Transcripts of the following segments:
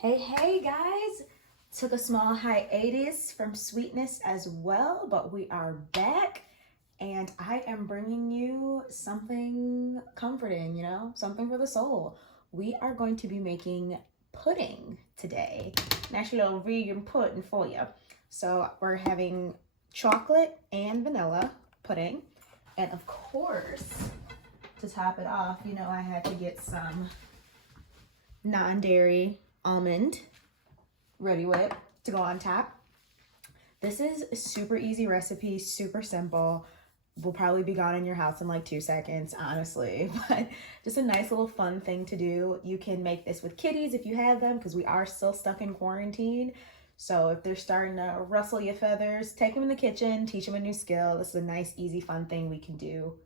Hey guys! Took a small hiatus from sweetness as well, but we are back and I am bringing you something comforting, something for the soul. We are going to be making pudding today. Nice little vegan pudding for you. So we're having chocolate and vanilla pudding. And of course, to top it off, I had to get some non-dairy almond ready whip to go on top. This is a super easy recipe, super simple. Will probably be gone in your house in like 2 seconds, honestly, but just a nice little fun thing to do. You can make this with kitties if you have them, because we are still stuck in quarantine. So if they're starting to rustle your feathers, take them in the kitchen, teach them a new skill. This is a nice, easy, fun thing we can do.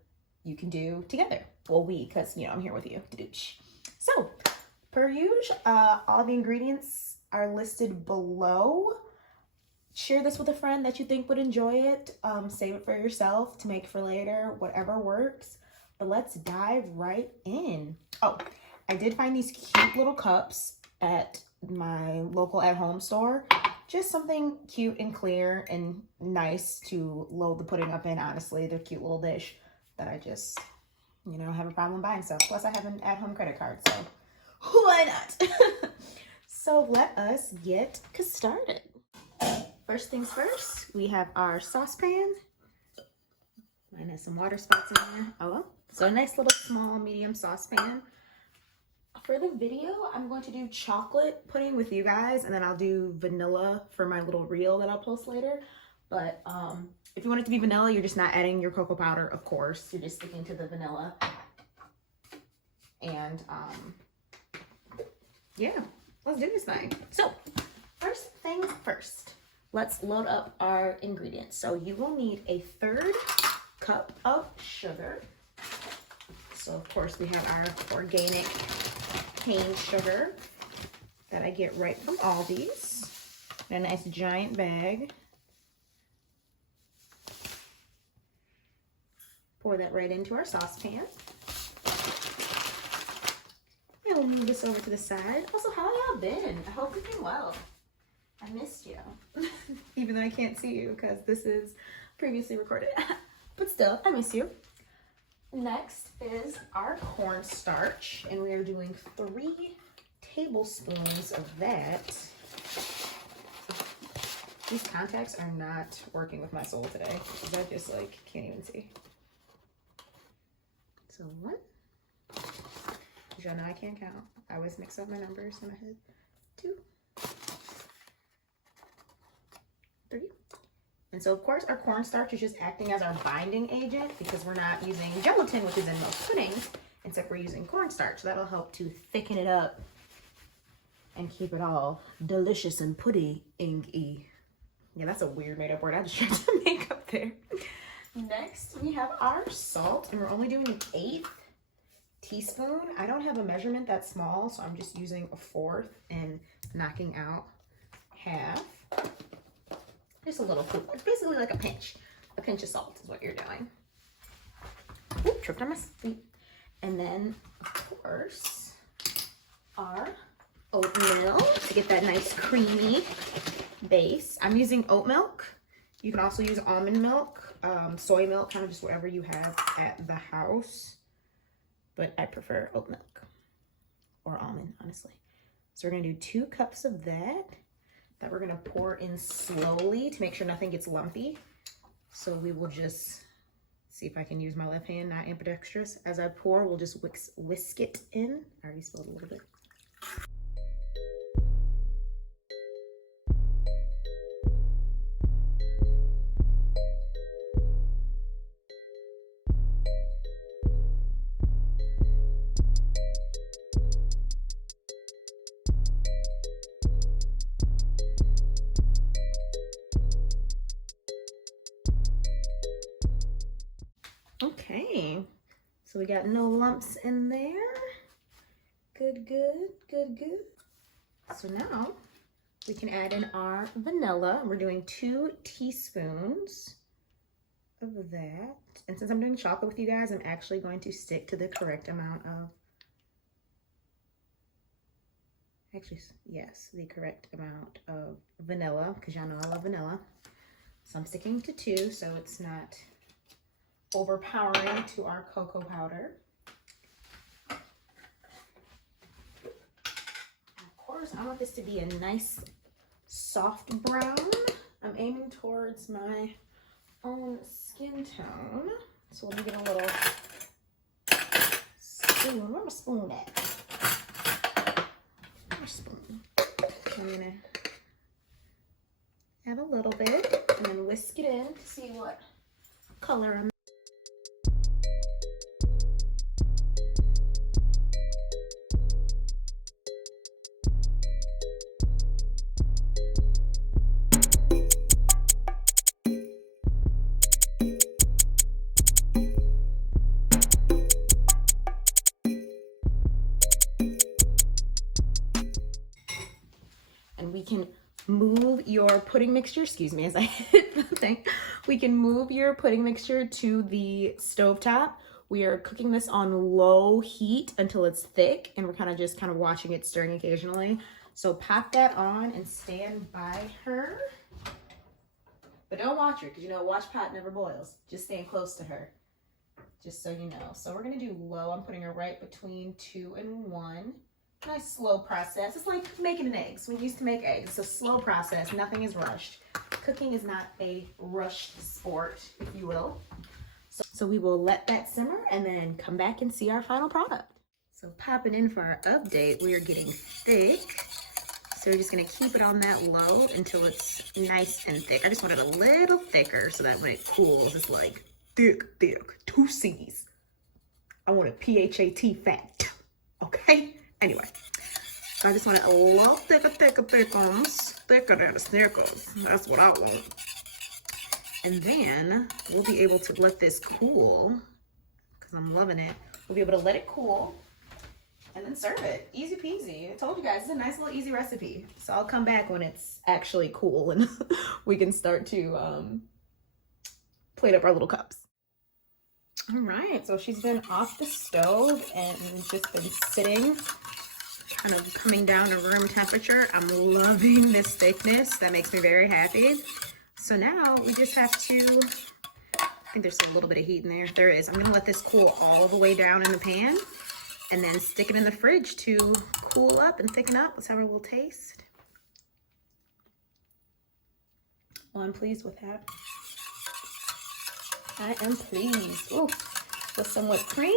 You can do together. Well, because I'm here with you. So per usual, all the ingredients are listed below. Share this with a friend that you think would enjoy it. Save it for yourself to make for later, whatever works. But let's dive right in. Oh, I did find these cute little cups at my local at-home store. Just something cute and clear and nice to load the pudding up in, honestly. They're a cute little dish that I just, have a problem buying stuff. Plus, I have an at-home credit card, so why not? So let us get started. First things first, we have our saucepan. Mine has some water spots in there. Oh well. So a nice little small medium saucepan. For the video, I'm going to do chocolate pudding with you guys, and then I'll do vanilla for my little reel that I'll post later. But if you want it to be vanilla, you're just not adding your cocoa powder, of course. You're just sticking to the vanilla. And yeah, let's do this thing. So first things first, let's load up our ingredients. So you will need a 1/3 cup of sugar. So of course we have our organic cane sugar that I get right from Aldi's in a nice giant bag. Pour that right into our saucepan. And we'll move this over to the side. Also, how have y'all been? I hope you're doing well. I missed you. Even though I can't see you because this is previously recorded. But still, I miss you. Next is our cornstarch. And we are doing 3 tablespoons of that. These contacts are not working with my soul today. I just can't even see. So 1. Y'all know I can't count. I always mix up my numbers in my head. 2. 3. And so of course our cornstarch is just acting as our binding agent because we're not using gelatin, which is in most puddings, except we're using cornstarch. That'll help to thicken it up and keep it all delicious and pudding-y. Yeah, that's a weird made-up word I just tried to make up there. Next, we have our salt, and we're only doing an 1/8 teaspoon. I don't have a measurement that small, so I'm just using a 1/4 and knocking out 1/2. Just a little, it's basically like a pinch of salt is what you're doing. Oop, tripped on my feet. And then, of course, our oatmeal to get that nice creamy base. I'm using oat milk. You can also use almond milk, soy milk, kind of just whatever you have at the house. But I prefer oat milk or almond, honestly. So we're gonna do 2 cups of that we're gonna pour in slowly to make sure nothing gets lumpy. So we will just see if I can use my left hand, not ambidextrous. As I pour, we'll just whisk it in. I already spilled a little bit. Okay, so we got no lumps in there. Good. So now we can add in our vanilla. We're doing 2 teaspoons of that. And since I'm doing chocolate with you guys, I'm actually going to stick to the correct amount of actually, yes, the correct amount of vanilla, because y'all know I love vanilla. So I'm sticking to 2 so it's not overpowering to our cocoa powder. Of course, I want this to be a nice soft brown. I'm aiming towards my own skin tone. So let me get a little spoon. Where's my spoon at? Spoon. I'm gonna add a little bit and then whisk it in to see what color I'm. And we can move your pudding mixture, excuse me as I hit the thing. We can move your pudding mixture to the stovetop. We are cooking this on low heat until it's thick, and we're kind of watching it, stirring occasionally. So pop that on and stand by her. But don't watch her, because you know a watch pot never boils. Just stand close to her, just so you know. So we're gonna do low. I'm putting her right between 2 and 1. Nice slow process. It's like making an egg. So we used to make eggs. It's a slow process. Nothing is rushed. Cooking is not a rushed sport, if you will. So we will let that simmer and then come back and see our final product. So popping in for our update, we are getting thick. So we're just gonna keep it on that low until it's nice and thick. I just want it a little thicker so that when it cools, it's like thick, 2 C's. I want it PHAT fat, okay? Anyway, so I just want it a little thicker than a Snickers. That's what I want. And then we'll be able to let this cool, because I'm loving it. We'll be able to let it cool and then serve it. Easy peasy. I told you guys, it's a nice little easy recipe. So I'll come back when it's actually cool and we can start to plate up our little cups. All right, so she's been off the stove and just been sitting, kind of coming down to room temperature. I'm loving this thickness. That makes me very happy. So now we just have to, I think there's a little bit of heat in there. There is. I'm gonna let this cool all the way down in the pan and then stick it in the fridge to cool up and thicken up. Let's have a little taste. Well, I'm pleased with that. I am pleased. Ooh, with some whipped cream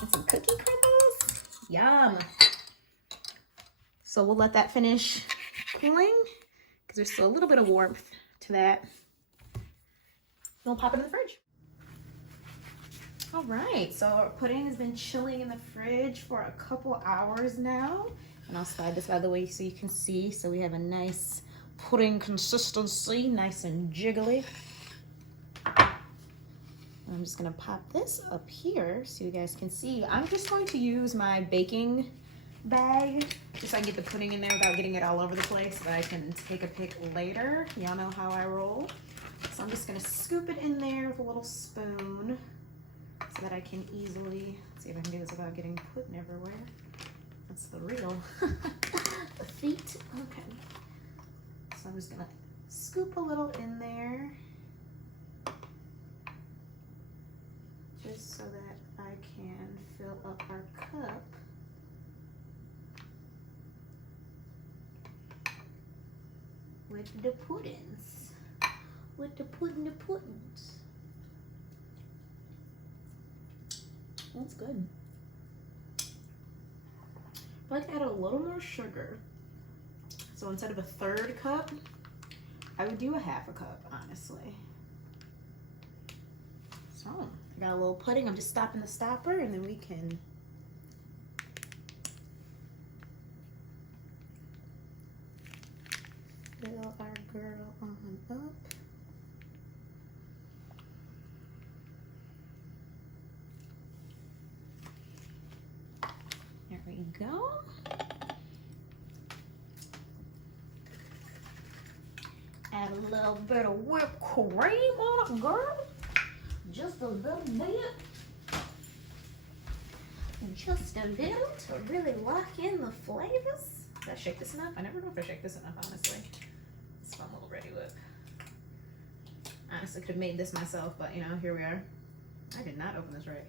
and some cookie crumbles. Yum. So we'll let that finish cooling because there's still a little bit of warmth to that. We'll pop it in the fridge. All right, so our pudding has been chilling in the fridge for a couple hours now. And I'll slide this by the way so you can see. So we have a nice pudding consistency, nice and jiggly. I'm just gonna pop this up here so you guys can see. I'm just going to use my baking bag just so I can get the pudding in there without getting it all over the place so that I can take a pic later. Y'all know how I roll. So I'm just gonna scoop it in there with a little spoon so that I can easily, let's see if I can do this without getting pudding everywhere. That's the real, the feet, okay. So I'm just gonna scoop a little in there just so that I can fill up our cup. With the puddings. With the puddings. That's good. I'd like to add a little more sugar. So instead of a 1/3 cup, I would do a 1/2 cup, honestly. So, I got a little pudding. I'm just stopping the stopper and then we can fill our girl on up. There we go. Add a little bit of whipped cream on it, girl. Just a little bit. just a little to really lock in the flavors. Did I shake this enough? I never know if I shake this enough, honestly. It's fun little Ready Whip. Honestly, could have made this myself, but you know, here we are. I did not open this right.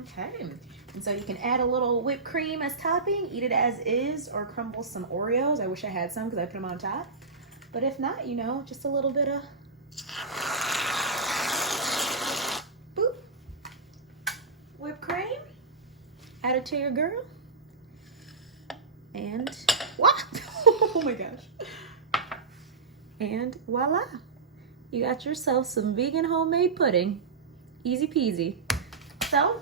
Okay, and so you can add a little whipped cream as topping, eat it as is, or crumble some Oreos. I wish I had some because I put them on top. But if not, you know, just a little bit of boop, whipped cream, add it to your girl, and what? Oh my gosh. And voila, you got yourself some vegan homemade pudding. Easy peasy. So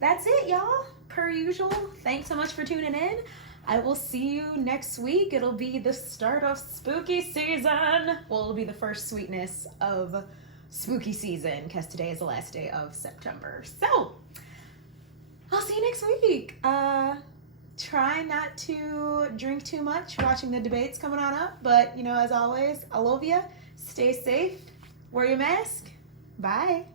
that's it, y'all. Per usual, thanks so much for tuning in. I will see you next week. It'll be the start of spooky season. Well, it'll be the first sweetness of spooky season because today is the last day of September. So I'll see you next week. Try not to drink too much watching the debates coming on up. But, you know, as always, I love you. Stay safe. Wear your mask. Bye.